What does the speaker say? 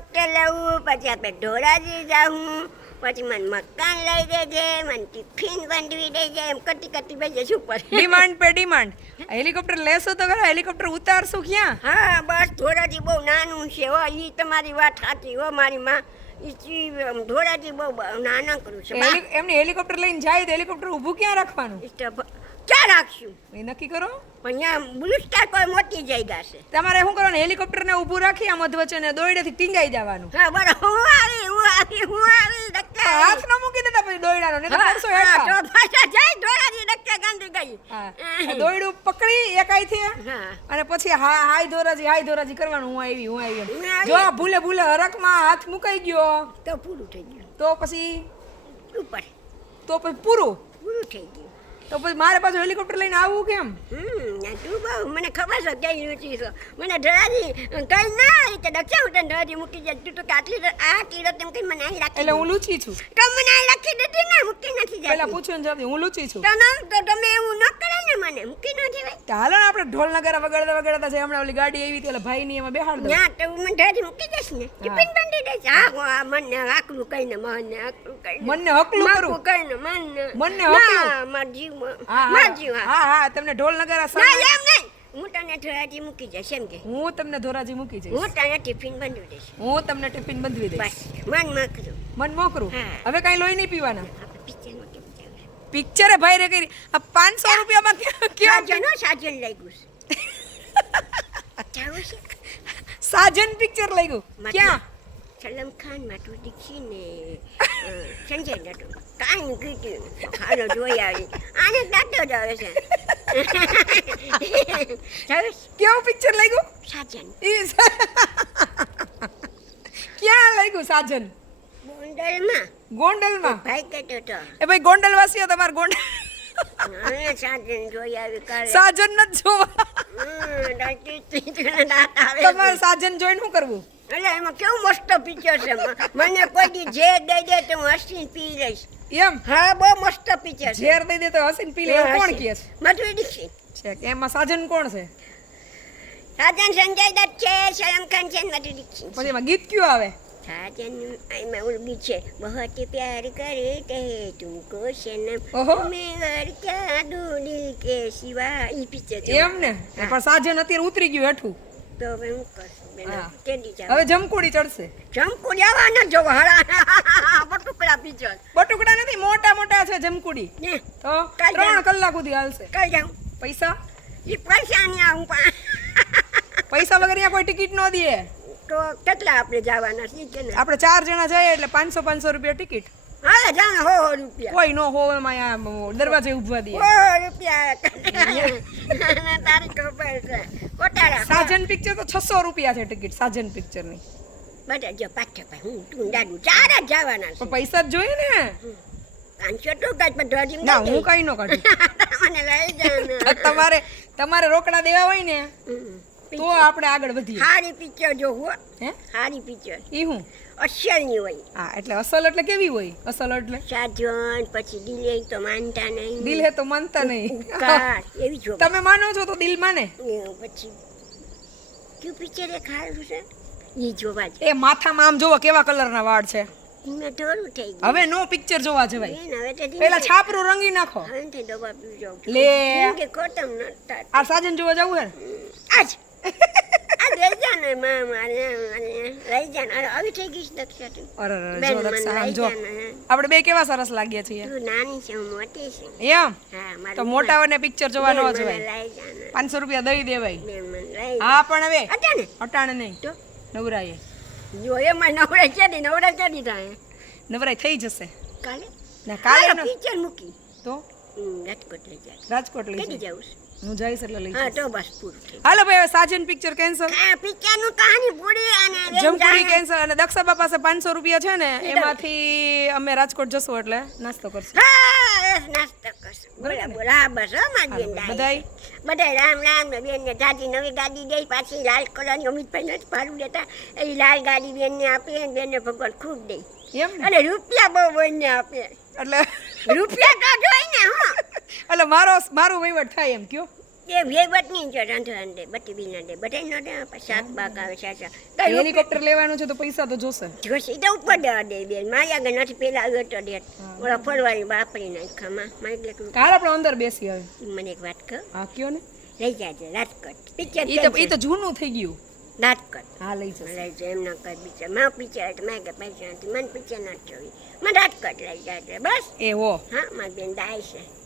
Helicopter લેવું, પછી આપણે ધોરાજી જાઉં, પછી મને મકાન લઈ દેજે, મને ટિફિન બાંધવી દેજે, એમ કરતી કરતી બેજે શું પર ડિમાન્ડ પે ડિમાન્ડ. હેલિકોપ્ટર લેશો તો ખરા, હેલિકોપ્ટર ઉતારશું ક્યાં? હા બસ ધોરાજી બહુ નાનું છે હો, ઈ તમારી વાત સાચી હો મારી માં. ઈ ધોરાજી બહુ નાના કરું છે. એમને હેલિકોપ્ટર લઈને જાય તો હેલિકોપ્ટર ઊભું ક્યાં રાખવાનું? ક્યાં રાખશું એ નક્કી કરો. પણ ત્યાં બ્લુ સ્ટાર કોઈ મોટી જગ્યા છે. તમારે શું કરવાનું, હેલિકોપ્ટર ને ઊભું રાખી આમ અધવચ્ચે ને દોયડેથી ટીંગાઈ જવાનું. હા બરાબર, હું આવી ડક્કા હાથ ન મૂકી દેતા પછી દોયડાનો, ને તો પડશો હેઠા. તો પાછા જઈ ધોરાજી ડક્કા ગાંધી ગઈ. હા, દોયડું પકડી એકાઈથી હા અને પછી હાય ધોરાજી કરવાનું. હું આવી જો આ ભૂલે હરકમાં હાથ મુકાઈ ગયો તો પૂરું થઈ ગયું. તો પછી ઉપર પૂરું થઈ ગયું. તો પછી મારે પાછું હેલિકોપ્ટર લઈને આવવું કેમ? તું બહુ મને ખબર છે ક્યાંય રુચિ છો. મને ધરાજી કઈ ના રીતે દક્ષા હું તને ધરાજી મૂકી જાય. તું તો આટલી રત એમ કઈ મને અહીં રાખી. એટલે હું લુચી છું. તો મને અહીં રાખી દીધી ને, મૂકી નથી પેલા જાય. પૂછ્યું ને હું લુચી છું. તો તમે એવું ન કરે ને, મને મૂકી ન જવાય. તો હાલો ને આપણે ઢોલ નગારા વગાડતા છે. હમણાં ઓલી ગાડી આવી હતી, એટલે ભાઈ ની એમાં બેહાડ દો. ના તો મને ધરાજી મૂકી દઈશ ને, ટિફિન બાંધી દઈશ. હા મને આકલું કહીને, મને આકલું કહીને, મનને હકલું કરું. કહીને મનને હકલું. માર જીવ હા તમને ઢોલ નગારા ના એમ નહીં. હું તને ધરાજી મૂકી જઈશ એમ કે. હું તમને ધોરાજી મૂકી જઈશ. હું તને ટિફિન બાંધી દઈશ. હું તમને ટિફિન બંધવી દઈશ. બસ મન માખજો. મન મોકરું. હા. હવે કઈ લોહી નહીં પીવાના. આપણે પિક્ચરમાં કેમ ચાલે? પિક્ચરે ભાઈ રે કરી આ 500 રૂપિયામાં ક્યાં સાજન લઈ ગયું છે. સાજન પિક્ચર લઈ ગયું ક્યાં? સલમ ખાન માટું દીક્ષી ને સંજય દત્ત કાંઈ કીધું હાલો જોઈ આવી. આને દાંતો જ આવે છે. કેવું પિક્ચર લઈ ગયું? સાજન ક્યાં લઈ ગયું સાજન? ગોંડલમાં. ભાઈ કહેતો હતો એ ભાઈ ગોંડલ વાસીઓ તમાર ગોંડલ સાજન જોઈ આવી કાલે. સાજન ન જોવા. દાંત આવે. તમારે સાજન જોઈને શું કરવું? એટલે એમાં કેવું મસ્ત પિક્ચર છે. મને કોઈ દી જે દઈ દે તો હું હસીને પી લઈશ. એમ? હા બહુ મસ્ત પિક્ચર છે. ઝેર દઈ દે તો હસીને પી લે એવું કોણ કહે છે? મધુરી દીક્ષિત છે કે એમાં સાજન કોણ છે? સાજન સંજય દત્ત છે, સલમ ખાન છે, મધુરી દીક્ષિત. પછી એમાં ગીત કયું આવે? साजन मैं उर्गी छे बहुत प्यार करते हैं तुमको सनम ओहो। मैं और क्या दो दिल के सिवा. ઈ પિક્ચર છે. એમ ને પણ સાજન અત્યારે ઉતરી ગયું હેઠું. તો હવે હું કરશું બેન? હા. કેદી જાવ? હવે જમકુડી ચડશે. જમકુડી આવવાના જો હળા બટુકડા પિક્ચર બટુકડા નથી, મોટા છે જમકુડી. ને તો કાલ 3 જાઉં. કલાક સુધી હાલશે. કઈ જાઉં? પૈસા ઈ પૈસા ની આવું પૈસા વગર અહીંયા કોઈ ટિકિટ ન દે. તો કેટલા આપણે જવાના છે કે ને? આપણે 4 જણા જઈએ એટલે 500 રૂપિયા ટિકિટ. હા જાણ હો રૂપિયા. કોઈ નો હોવામાં અહીંયા દરવાજે ઊભવા દે. હો રૂપિયા તારી ખબર છે. કોટાળા સાજન પિક્ચર તો 600 રૂપિયા છે ટિકિટ સાજન પિક્ચર ની. બધા જો પાછા ભાઈ હું તું દાદુ 4 જ જવાના છે. પણ પૈસા જ જોઈએ ને. 500 તો કઈ પણ ધોજી ના હું કઈ નો કાઢું. મને લઈ જાને. તમારે રોકડા દેવા હોય ને તો આપણે આગળ વધીએ. હારી પિક્ચર જો હો. હે હારી પિક્ચર ઈ હું? અસલની હોય. હા એટલે અસલ એટલે કેવી હોય? અસલ એટલે સાજન પછી દિલે તો માનતા નહીં. દિલ હે તો માનતા નહીં. ઉપકાર એવી જો. તમે માનો છો તો દિલ માને. પછી કયું પિક્ચર એ ખારું છે ઈ જોવા જ. એ માથામાં આમ જોવો કેવા કલરના વાળ છે. મેં ઢોરું થઈ ગયું. હવે નો પિક્ચર જોવા જવાય. બેન, હવે તો ધીમે પેલા છાપરું રંગી નાખો. હવે તે દવા પી જાઉં. લે કે ખતમ ન થાય. આ સાજન જોવા જવું હે ને? આજ આ લઈ જાને મારે લઈ જાને. અરે આવી થઈ ગઈ છે દક્ષા તું. અરે બેન, જો મને રક્ષા લઈ જો જાને. આપણે બે કેવા સરસ લાગીએ છીએ. તું નાની છે હું મોટી છે. એમ હા મારી તો મોટાઓને પિક્ચર જોવા ન બેન, મને જવાય. લઈ જાને. 500 રૂપિયા દઈ દેવાય. બેન, મને લઈ હા પણ હવે અટાણે અટાણે નહીં, તો નવરાએ. જો એમાં નવરાઈ ક્યાંથી થાય નવરાઈ થઈ જશે. કાલે ના કાલે કાલે ન પિક્ચર મૂકી તો રાજકોટ લઈ જાય. રાજકોટ લઈ કેદી જાય. જાઉં છે? હું જઈશ એટલે લઈ હા જઈશ. તો બસ પૂરું થઈ હાલો ભાઈ હવે સાજન પિક્ચર કેન્સલ. ગયું. પિક્ચર નું કહાની પૂરી અને રેમ જમકુડી જાણે. કેન્સલ અને દક્ષાબા પાસે 500 રૂપિયા છે ને એમાંથી અમે રાજકોટ જશું એટલે નાસ્તો કરશું. હા એ નાસ્તો કરશું. બોલા ને? બોલા હા, બસ હો મારી બેન હાલો, ડાય. બધાય બધાય રામ રામ ને બેન ને દાદી નવી ગાડી દઈ પાછી લાલ કલરની અમિતભાઈ નથી ભાડું દેતા એ લાલ ગાડી બેન ને આપે ને બેન ને ભગવાન ખૂબ દે એમ ને અને રૂપિયા બહુ બેન ને આપે. એટલે રૂપિયા તો જોઈ ને હો. એટલે મારું વહીવટ થાય એમ કયો. તે વેવટ નહીં જો રાંધવાનું દે બટી બી ના દે બધાય ન દે પછી શાક બાક આવે સાચા કઈ હેલિકોપ્ટર લેવાનું છે તો પૈસા તો જોશે જોશી તો ઉપર દેવા દે બેન મારી આગળ નથી પેલા આવ્યો તો દે ઓલા ફરવાની બાપરી નાખામાં મારે એકલું કાલ આપણે અંદર બેસી હવે મને એક વાત કહું હા કયો ને લઈ જાજે રાજકોટ પિક્ચર ઈ તો જૂનું થઈ ગયું રાજકોટ હા લઈ જશે લઈ જાય એમ ન કર પિક્ચર માં પિક્ચર તો મારે પૈસા નથી મને પિક્ચર નથી જોવી મને રાજકોટ લઈ જાજે બસ એ હો હા મારી બેન દાય છે